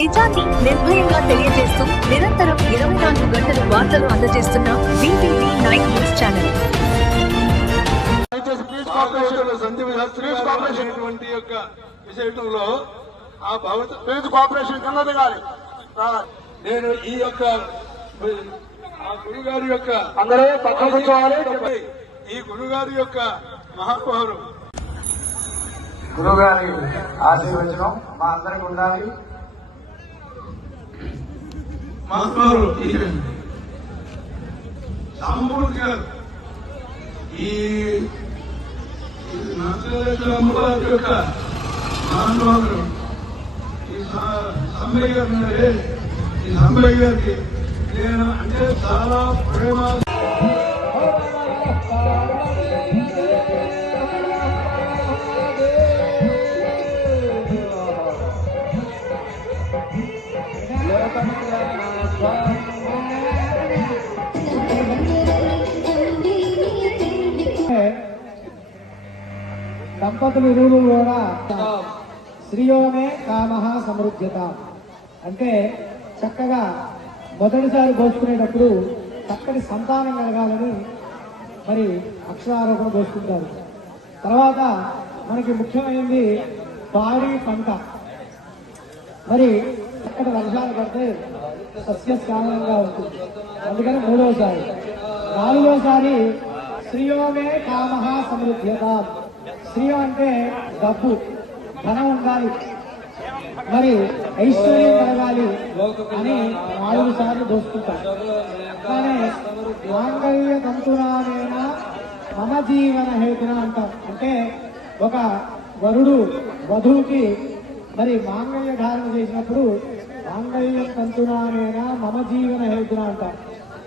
నిజాన్ని నిర్భయంగా తెలియజేస్తూ నిరంతరం ఇరవై నాలుగు గంటలు వార్తలు అందజేస్తున్న బీబీటీ నైన్ న్యూస్ ఛానల్. విషయంలో ఆ భవత ప్లీజ్ కోఆపరేషన్ కన్నది గారి నేను ఈ యొక్క ఆ గురుగారి యొక్క అందరూ పక్కన కూర్చోవాలి. ఈ గురుగారి యొక్క మహాపౌరు గురువు గారి ఆశీర్వచనం మా అందరికి ఉండాలి. మహాపౌరు రామమూర్తి గారు ఈ అమ్మవారి యొక్క మహానుభావులు ఈ సంబయ్య గారు ఉన్నారే, ఈ సంబయ్య గారికి నేను అంటే చాలా ప్రేమ దంపతులు ఇరువురు కూడా శ్రీయోమే కామహా సమృద్ధ్యత. అంటే చక్కగా మొదటిసారి పోసుకునేటప్పుడు చక్కటి సంతానం కలగాలని మరి అక్షరారోపణ పోసుకుంటారు తర్వాత మనకి ముఖ్యమైనది పాడి పంట. మరి చక్కటి వర్షాలు పడితే సస్యశ్యామలంగా ఉంటుంది. అందుకని మూడోసారి. నాలుగోసారి శ్రీయోగే కామ సమృద్ధ్యత. శ్రీయో అంటే డబ్బు ధనం ఉండాలి. మరి ఐశ్వర్యం కలగాలి అని నాలుగు సార్లు దోసుకుంటారు కానీ మాంగళ్య తంతునానేన మమ జీవన హేతున అంటాం. అంటే ఒక వరుడు వధువుకి మరి మాంగళ్య ధారణ చేసినప్పుడు మాంగళ్య తంతునానేన మమ జీవన హేతున అంటాం.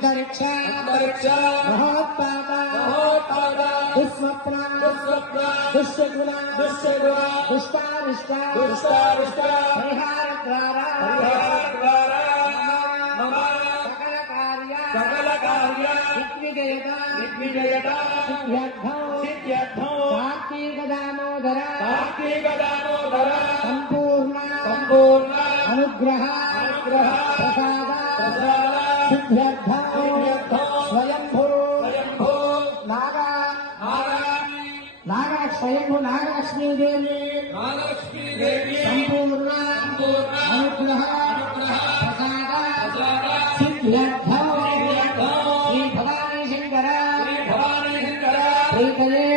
अंतरिक्ष अंतरिक्ष बहुत पादा बहुत पादा कार्य सकल कार्य दिग्विजयता दिग्विजयता सिद्ध्यर्थौ सिद्ध्यर्थौ कार्तीक दामोदर कार्तीक दामोदर संपूर्ण संपूर्ण अनुग्रह अनुग्रह प्रसाद प्रसाद స్వయంభూ. నాగ. నాగ స్వయంభూ నాగలక్ష్మీదేవి సంపూర్ణ. అనుగ్రహ. సిద్ధ్యర్థం. శ్రీ భవానీ శంకర. ప్రీతయే లోక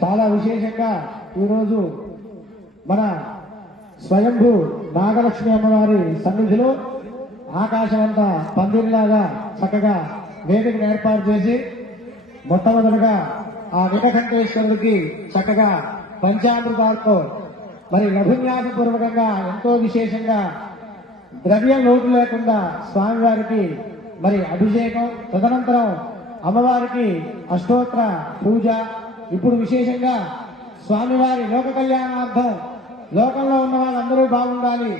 చాలా విశేషంగా ఈరోజు మన స్వయంభూ నాగలక్ష్మి అమ్మవారి సన్నిధిలో ఆకాశమంతా పందిరిలాగా చక్కగా వేదికను ఏర్పాటు చేసి మొట్టమొదటిగా ఆ వినకంఠేశ్వరుడికి చక్కగా పంచామృతాలతో మరి లఘున్యాసపూర్వకంగా ఎంతో విశేషంగా ద్రవ్య లోటు లేకుండా స్వామివారికి మరి అభిషేకం తదనంతరం అమ్మవారికి అష్టోత్తర పూజ ఇప్పుడు విశేషంగా స్వామివారి లోక కళ్యాణార్థం లోకంలో ఉన్న వాళ్ళందరూ బాగుండాలి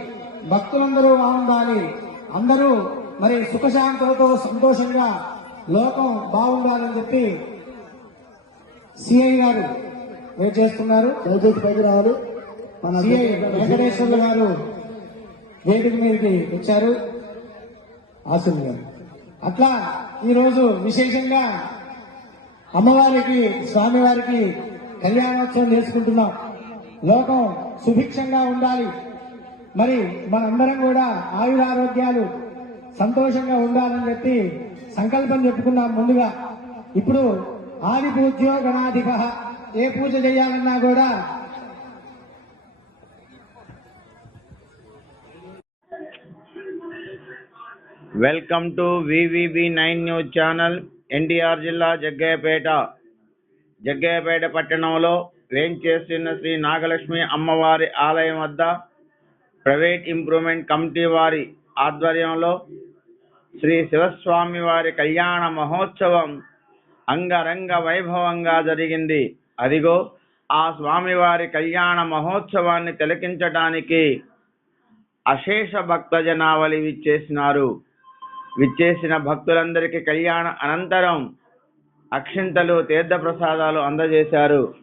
భక్తులందరూ బాగుండాలి అందరూ మరి సుఖశాంతులతో సంతోషంగా లోకం బాగుండాలని చెప్పి సిఐ గారు వెయిట్ చేస్తున్నారు. దయచేసి పైకి రావాలి. మన సిఐ వెంకటేశ్వర్లు గారు వేదిక మీదకి వచ్చారు. ఆశలు గారు. అట్లా ఈరోజు విశేషంగా అమ్మవారికి స్వామివారికి కళ్యాణోత్సవం చేసుకుంటున్నాం. లోకం సుభిక్షంగా ఉండాలి. మరి మనందరం కూడా ఆయురారోగ్యాలు సంతోషంగా ఉండాలని చెప్పి సంకల్పం చెప్పుకున్నాం ముందుగా. ఇప్పుడు ఆది పూజ్యో గణాధిక. ఏ పూజ చేయాలన్నా కూడా welcome to VVB nine news channel NTR జిల్లా జగ్గయ్యపేట. జగ్గయ్యపేట పట్టణంలో వేంచేస్తున్న శ్రీ నాగలక్ష్మి అమ్మవారి ఆలయం వద్ద ప్రైవేట్ ఇంప్రూవ్మెంట్ కమిటీ వారి ఆధ్వర్యంలో శ్రీ శివస్వామి వారి కళ్యాణ మహోత్సవం అంగరంగ వైభవంగా జరిగింది. అదిగో ఆ స్వామివారి కళ్యాణ మహోత్సవాన్ని తిలకించడానికి అశేష భక్త జనావళి విచ్చేసినారు. విచ్చేసిన భక్తులందరికీ కళ్యాణ అనంతరం అక్షింతలు తీర్థప్రసాదాలు అందజేశారు.